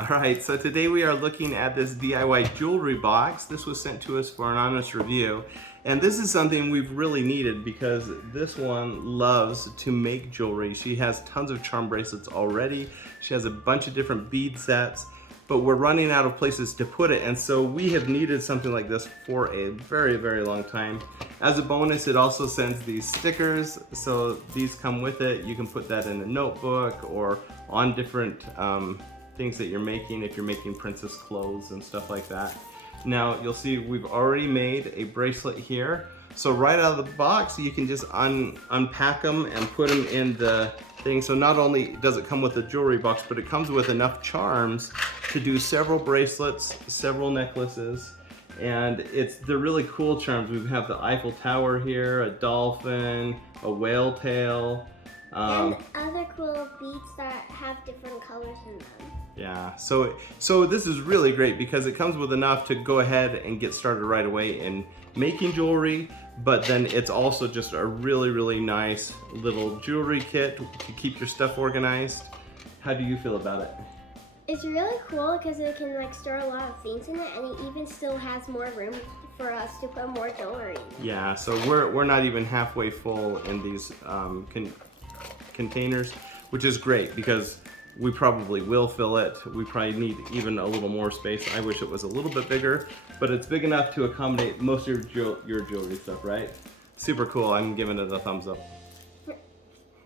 All right, so today we are looking at this DIY jewelry box. This was sent to us for an honest review. And this is something we've really needed because this one loves to make jewelry. She has tons of charm bracelets already. She has a bunch of different bead sets, but we're running out of places to put it. And so we have needed something like this for a very, very long time. As a bonus, it also sends these stickers. So these come with it. You can put that in a notebook or on different things that you're making, if you're making princess clothes and stuff like that. Now you'll see we've already made a bracelet here. So right out of the box, you can just unpack them and put them in the thing. So not only does it come with a jewelry box, but it comes with enough charms to do several bracelets, several necklaces, and they're really cool charms. We have the Eiffel Tower here, a dolphin, a whale tail, and other cool beads that have different colors in them. Yeah, so this is really great because it comes with enough to go ahead and get started right away in making jewelry, but then it's also just a really, really nice little jewelry kit to keep your stuff organized. How do you feel about it? It's really cool because it can like store a lot of things in it, and it even still has more room for us to put more jewelry in. Yeah, so we're not even halfway full in these containers, which is great because we probably will fill it. We probably need even a little more space. I wish it was a little bit bigger, but it's big enough to accommodate most of your jewelry stuff, right? Super cool. I'm giving it a thumbs up.